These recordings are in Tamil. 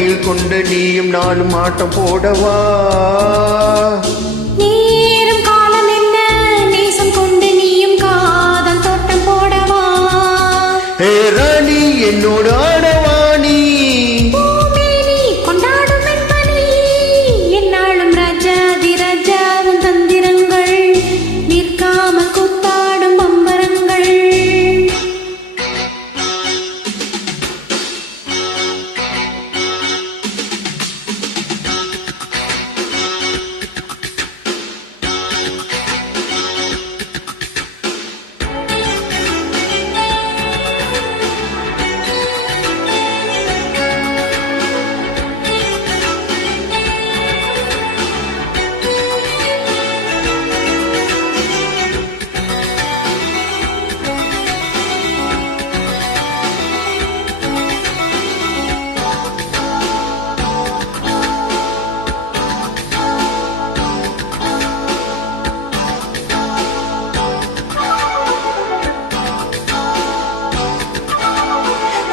மயில் கொண்டு நீயும் நாளும் ஆட்டம் போடவா? நேரம் காலம் என்ன நேசம் கொண்டு நீயும் காதல் தோட்டம் போடவா? ஹே ராணி என்னோடு ஆடவா நீ? பூமேனி கொண்டாடும் என்பனி என்னாலும் ராஜாதி ராஜாவும் தந்திரங்கள் நிற்காமல் கூத்தாடும் பம்பரங்கள்.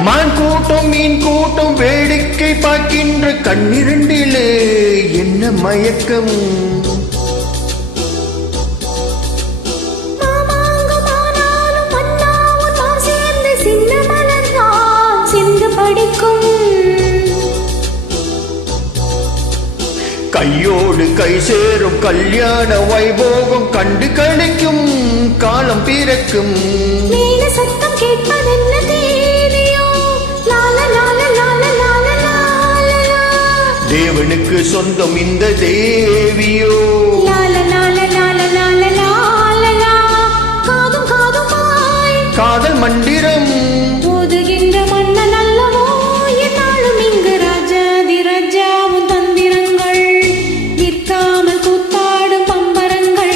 மான் கூட்டம் மீன் கூட்டம் வேடிக்கை பார்க்கின்ற கண்ணிரண்டிலே என்ன மயக்கம்? கையோடு கை சேரும் கல்யாண வைபோகம் கண்டு கழிக்கும் காலம் பிறக்கும். சத்தம் கேட்பதென்ன தேவியோ? தேவனுக்கு சொந்தம் இந்த தேவியோ? காதும் காதுமாய் காதல் மண்டிரம் போதுகின்ற மன்னன் அல்லவோ என்னாலும் இங்கு ராஜாதி ராஜாவும் தந்திரங்கள் நிற்காமல் கூத்தாடும் பம்பரங்கள்.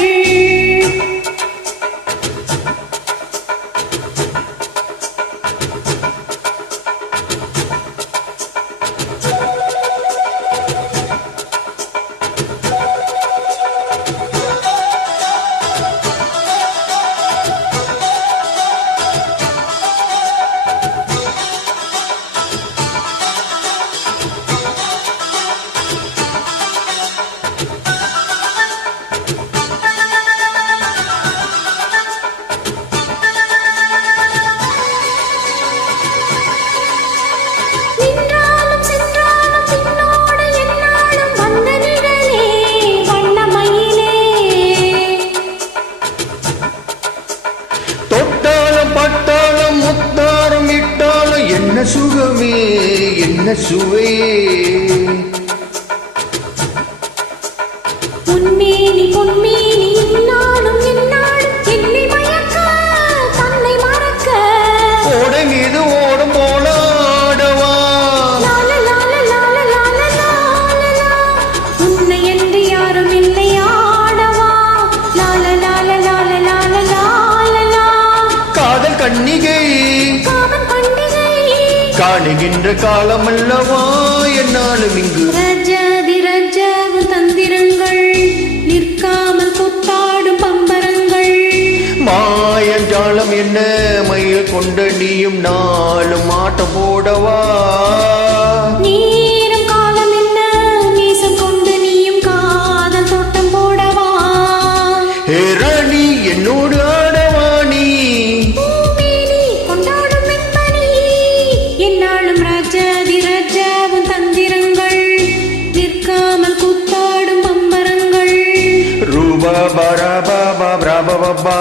என்ன சுகமே என்ன சுவையே? பொன்மேனி பொன்மேனி என்னாலும் என்னாலும் என்னை மயக்க தன்னை மறக்க ஓடை மீது ஓடும் போல ஆடவா? உன்னை என்று யாரும் இல்லை ஆடவா? காதல் கன்னிகை காணுகின்ற காலம் அல்லவா என்னாலும் இங்கு ராஜாதி ராஜாவும் தந்திரங்கள் நிற்காமல் கூத்தாடும் பம்பரங்கள். மாயஞ்சாலம் என்ன மயில் கொண்ட நீயும் நாளும் ஆட்டம் போடவா? நேரம் காலம் என்ன நேசம் கொண்டு நீயும் காதல் தோட்டம் போடவா? ஹே ராணி என்னோடு ஆடவா நீ? பூமேனி கொண்டாடும் என்பனி என்னாலும் ராஜாதி ராஜாவும் தந்திரங்கள் நிற்காமல் கூத்தாடும் பம்பரங்கள். ரூபா பரா பாபா பிரபா